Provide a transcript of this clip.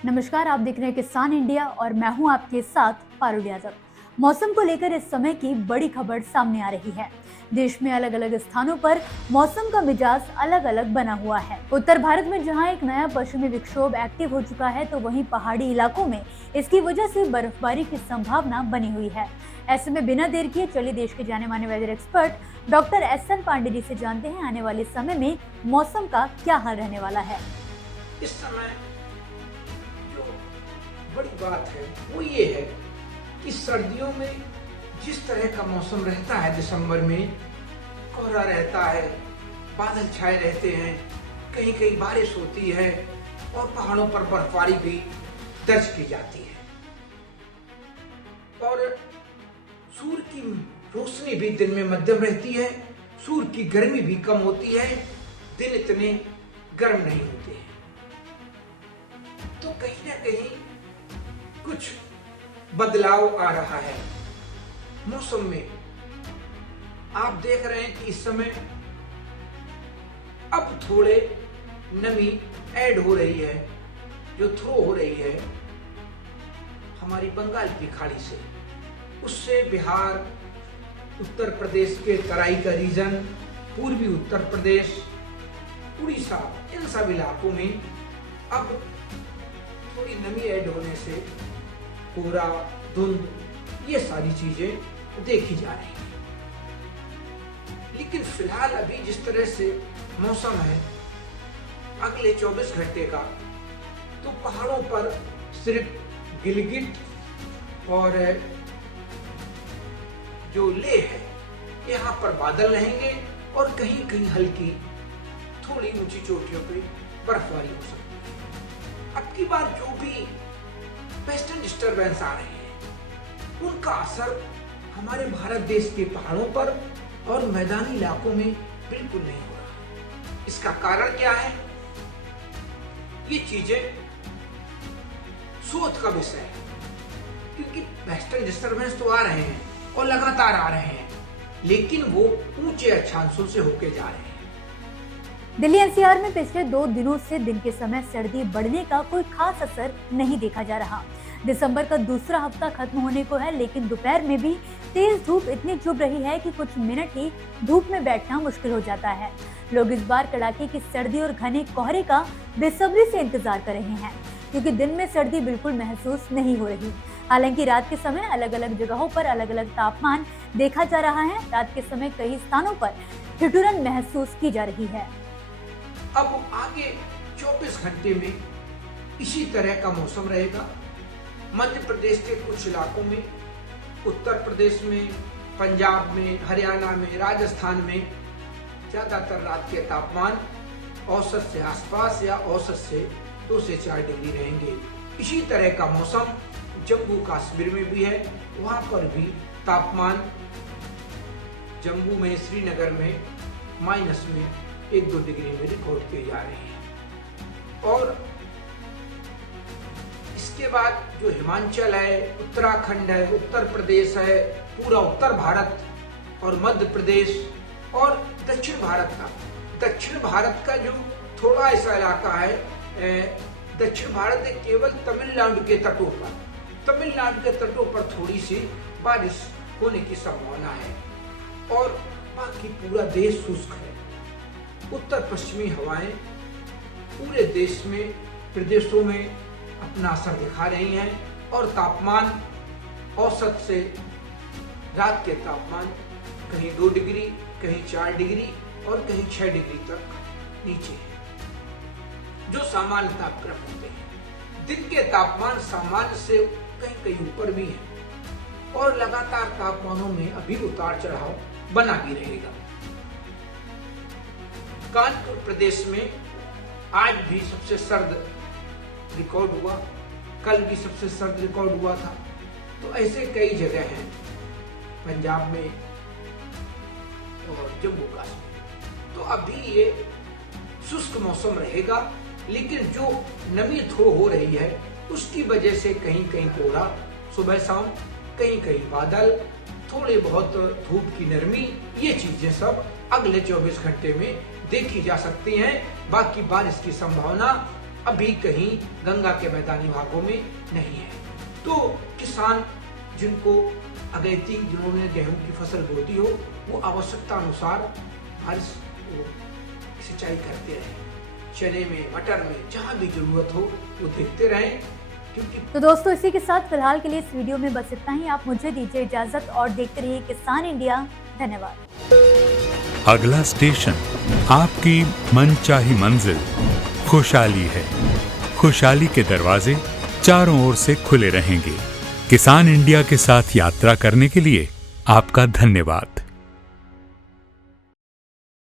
नमस्कार, आप देख रहे हैं किसान इंडिया और मैं हूं आपके साथ पारुल यादव। मौसम को लेकर इस समय की बड़ी खबर सामने आ रही है। देश में अलग अलग स्थानों पर मौसम का मिजाज अलग अलग बना हुआ है। उत्तर भारत में जहां एक नया पश्चिमी विक्षोभ एक्टिव हो चुका है, तो वहीं पहाड़ी इलाकों में इसकी वजह से बर्फबारी की संभावना बनी हुई है। ऐसे में बिना देर किए चलिए देश के जाने माने weather expert doctor SN Pandey ji से जानते हैं आने वाले समय में मौसम का क्या हाल रहने वाला है। इस समय बड़ी बात है वो ये है कि सर्दियों में जिस तरह का मौसम रहता है, दिसंबर में कोहरा रहता है, बादल छाए रहते हैं, कहीं कहीं बारिश होती है और पहाड़ों पर बर्फबारी भी दर्ज की जाती है और सूर्य की रोशनी भी दिन में मध्यम रहती है, सूर्य की गर्मी भी कम होती है, दिन इतने गर्म नहीं होते हैं। तो कहीं ना कहीं कुछ बदलाव आ रहा है मौसम में। आप देख रहे हैं कि इस समय अब थोड़े नमी ऐड हो रही है, जो थ्रो हो रही है हमारी बंगाल की खाड़ी से, उससे बिहार, उत्तर प्रदेश के तराई का रीजन, पूर्वी उत्तर प्रदेश, उड़ीसा, इन सब इलाकों में अब थोड़ी नमी ऐड होने से कोहरा, धुंध, ये सारी चीजें देखी जा रही हैं। लेकिन फिलहाल अभी जिस तरह से मौसम है, अगले 24 घंटे का, तो पहाड़ों पर सिर्फ गिलगिट और जो लेह है, यहाँ पर बादल रहेंगे और कहीं कहीं हल्की थोड़ी ऊंची चोटियों पे बर्फबारी हो सकती है। अब की बार जो भी वेस्टर्न डिस्टर्बेंस आ रहे हैं, उनका असर हमारे भारत देश के पहाड़ों पर और मैदानी इलाकों में बिल्कुल नहीं हो रहा। इसका कारण क्या है? ये चीजें शोध का विषय है, क्योंकि वेस्टर्न डिस्टर्बेंस तो आ रहे हैं और लगातार आ रहे हैं, लेकिन वो ऊंचे अक्षांशों से होके जा रहे हैं। दिल्ली NCR में पिछले 2 दिनों से दिन के समय सर्दी बढ़ने का कोई खास असर नहीं देखा जा रहा। दिसंबर का दूसरा हफ्ता खत्म होने को है, लेकिन दोपहर में भी तेज धूप इतनी चुभ रही है कि कुछ मिनट ही धूप में बैठना मुश्किल हो जाता है। लोग इस बार कड़ाके की सर्दी और घने कोहरे का बेसब्री से इंतजार कर रहे हैं, क्योंकि दिन में सर्दी बिल्कुल महसूस नहीं हो रही। हालांकि रात के समय अलग अलग जगहों पर अलग अलग तापमान देखा जा रहा है। रात के समय कई स्थानों पर ठिठुरन महसूस की जा रही है। अब आगे 24 घंटे में इसी तरह का मौसम रहेगा। मध्य प्रदेश के कुछ इलाकों में, उत्तर प्रदेश में, पंजाब में, हरियाणा में, राजस्थान में ज्यादातर रात के तापमान औसत से आसपास या औसत से 2 से 4 डिग्री रहेंगे। इसी तरह का मौसम जम्मू कश्मीर में भी है। वहां पर भी तापमान जम्मू में, श्रीनगर में माइनस में 1-2 डिग्री में रिकॉर्ड किए जा रहे हैं। और इसके बाद जो हिमाचल है, उत्तराखंड है, उत्तर प्रदेश है, पूरा उत्तर भारत और मध्य प्रदेश और दक्षिण भारत का जो थोड़ा ऐसा इलाका है, दक्षिण भारत में केवल तमिलनाडु के तटों पर थोड़ी सी बारिश होने की संभावना है और बाकी पूरा देश शुष्क है। उत्तर पश्चिमी हवाएं पूरे देश में, प्रदेशों में अपना असर दिखा रही हैं और तापमान औसत से रात के तापमान कहीं 2 डिग्री, कहीं 4 डिग्री और कहीं 6 डिग्री तक नीचे है, जो सामान्य तापक्रम होते हैं। दिन के तापमान सामान्य से कहीं कहीं ऊपर भी है और लगातार तापमानों में अभी उतार चढ़ाव बना भी रहेगा। कानपुर प्रदेश में आज भी सबसे सर्द रिकॉर्ड हुआ, कल भी सबसे सर्द रिकॉर्ड हुआ था। तो ऐसे कई जगह हैं पंजाब में और जम्मू कश्मीर। तो अभी ये शुष्क मौसम रहेगा, लेकिन जो नमी थ्रो हो रही है उसकी वजह से कहीं कहीं कोहरा सुबह शाम, कहीं कहीं बादल, थोड़े बहुत धूप की नरमी, ये चीजें सब अगले 24 घंटे में देखी जा सकती हैं। बाकी बारिश की संभावना अभी कहीं गंगा के मैदानी भागों में नहीं है। तो किसान जिनको अगैती, जिन्होंने गेहूं की फसल बो दी हो, वो आवश्यकता अनुसार हर सिंचाई करते रहें, चने में, मटर में, जहाँ भी जरूरत हो वो देखते रहें। क्योंकि तो दोस्तों, इसी के साथ फिलहाल के लिए इस वीडियो में बस इतना ही। आप मुझे दीजिए इजाजत और देखते रहिए किसान इंडिया। धन्यवाद। अगला स्टेशन आपकी मनचाही मंजिल खुशहाली है। खुशहाली के दरवाजे चारों ओर से खुले रहेंगे। किसान इंडिया के साथ यात्रा करने के लिए आपका धन्यवाद।